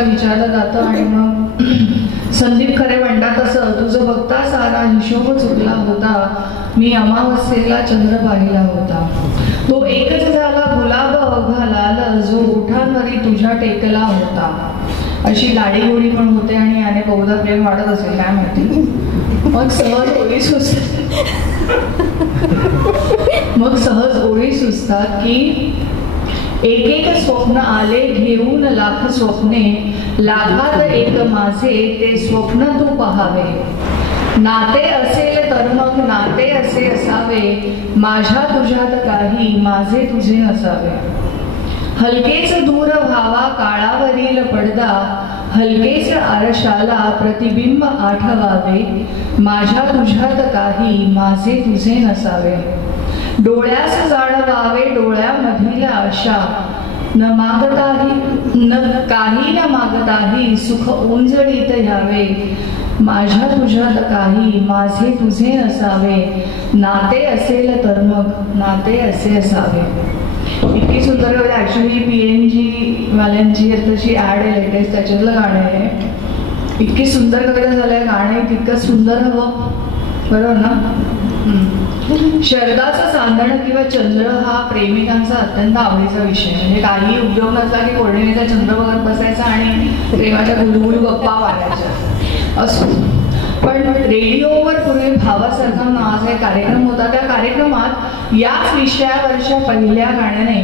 तिला विचारलं जातं आणि मग संदीप खरे म्हणतात तसं, तुझं बघता सारा हिशोब चुकला होता, मी अमावस्येला चंद्र पाहिला होता. तो एकच झाला गुलाब अवघा लाल, जो उठांवरी तुझ्या टेकला होता. अशी गाडीगोडी पण होते आणि याने बहुधा प्रेम वाढत असेल काय माहिती. मग सहज ओळी सुचतात की एक एक स्वप्न आले घेऊन लाख स्वप्ने, लाखात एक माझे ते स्वप्न तू पहावे. नाते असेल तर मग नाते असे असावे, माझ्या तुझ्यात काही माझे तुझे नसावे. हलकेच दूर व्हावा काळावरील पडदा, हलकेच आरशाला प्रतिबिंब आठवावे, माझ्या तुझ्यात काही माझे तुझे नसावे. डोळ्यास जाणवावे डोळ्यामधील आशा, न मागताही काही न मागताही सुख उंजळीत यावे, माझ्या तुझ्यात काही माझे तुझे नसावे. नाते असेल तर मग नाते असे असावे. इतकी सुंदर कविता. ऍक्च्युली PNG वाल्यांची तशी ऍड आहे लेटेस्ट, त्याच्यातलं गाणं आहे. इतकी सुंदर कविता झालंय, गाणं तितकं सुंदर हवं, बरोबर ना. शरदाचं चांदण किंवा चंद्र हा प्रेमिकांचा अत्यंत आवडीचा विषय. म्हणजे काही उद्योग नसला की पौर्णिमेचा चंद्र बघत बसायचा आणि प्रेमाच्या गुलगुल गप्पा वाढायच्या असो. पण रेडिओवर पूर्वी भावासारखा नावाचा एक कार्यक्रम होता. त्या कार्यक्रमात याच विषयावरच्या पहिल्या गाण्याने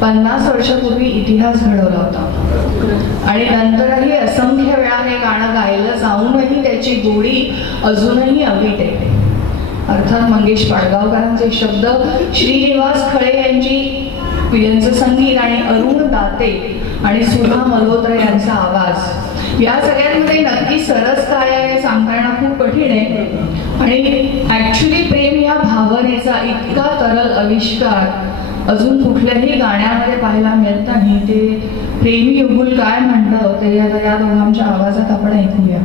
50 वर्षापूर्वी इतिहास घडवला होता आणि नंतरही असंख्य वेळा हे गाणं गायलं जाऊनही त्याची गोडी अजूनही अवीट आहे. अर्थात मंगेश पाडगावकरांचे शब्द, श्रीनिवास खळे यांचं संगीत आणि अरुण दाते आणि सुधा मल्होत्रा यांचा आवाज, या सगळ्यांमध्ये नक्की सरस काय आहे सांगता येणं खूप कठीण आहे. आणि ऍक्च्युली प्रेम या भावनेचा इतका तरल आविष्कार अजून कुठल्याही गाण्यामध्ये पाहायला मिळत नाही. ते प्रेमी युगुल काय म्हणतं ते आता या दोघांच्या आवाजात आपण ऐकूया.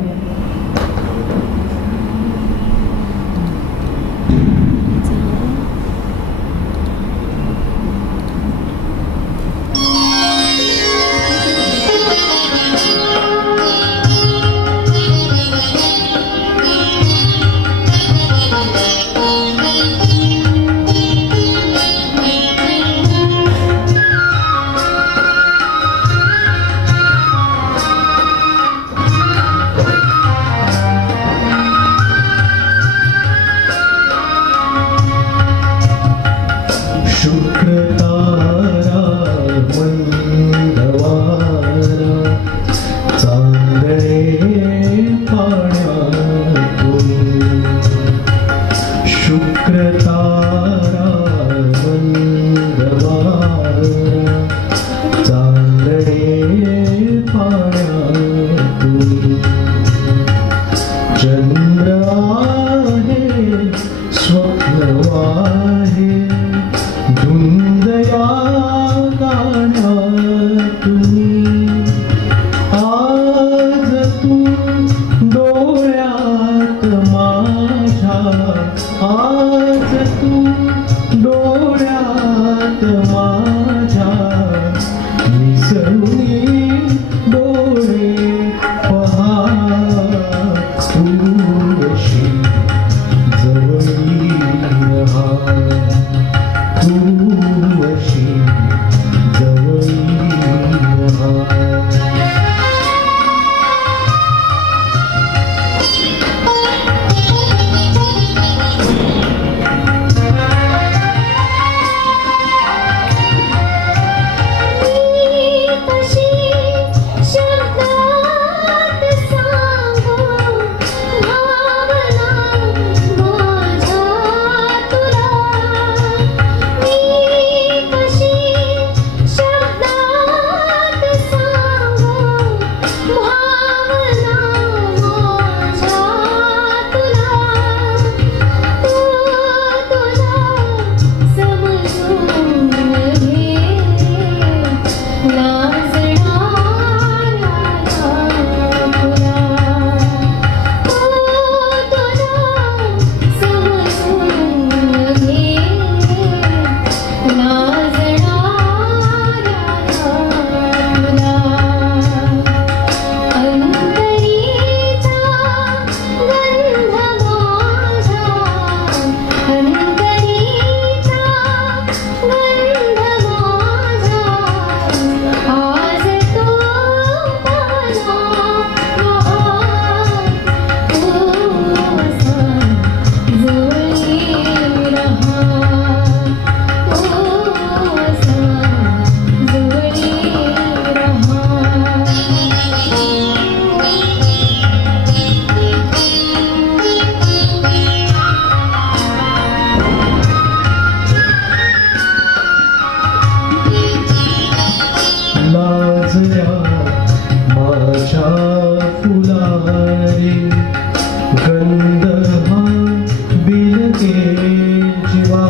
जीवा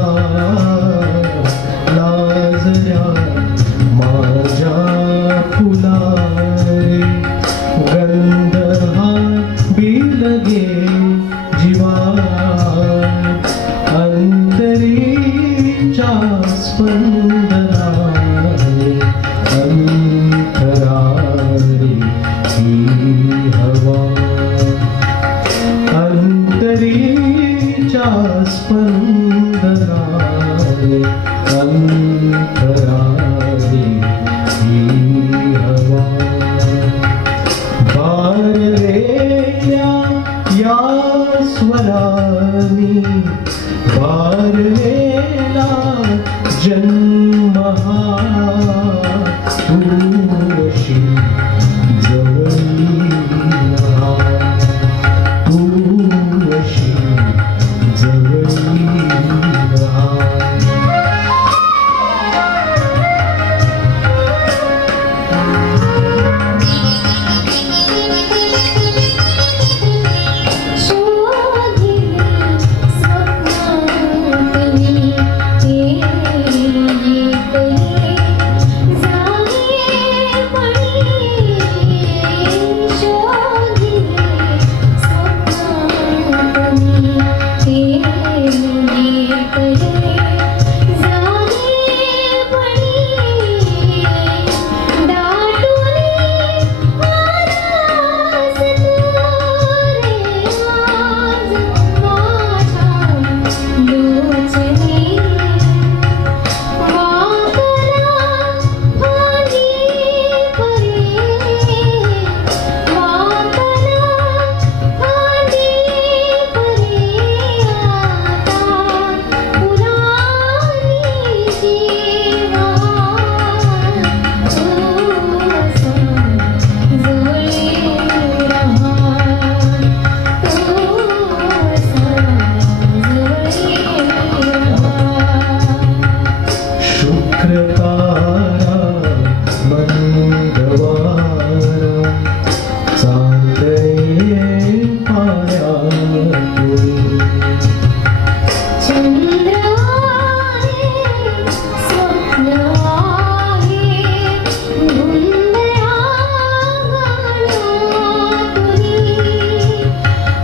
लाजल्या माझ्या फुलारे गंध हा बिलगे जीवा अंतरीच्या स्पंदनाने अंतरारी ही हवा अंतरीच्या स्पंदनाने अंतरारी ही हवा बारलेल्या या स्वरानी बारलेला जन्म हा तू अशी जवळी राहा तू अशी जवळी राहा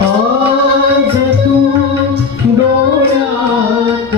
आज तू डोळ्यात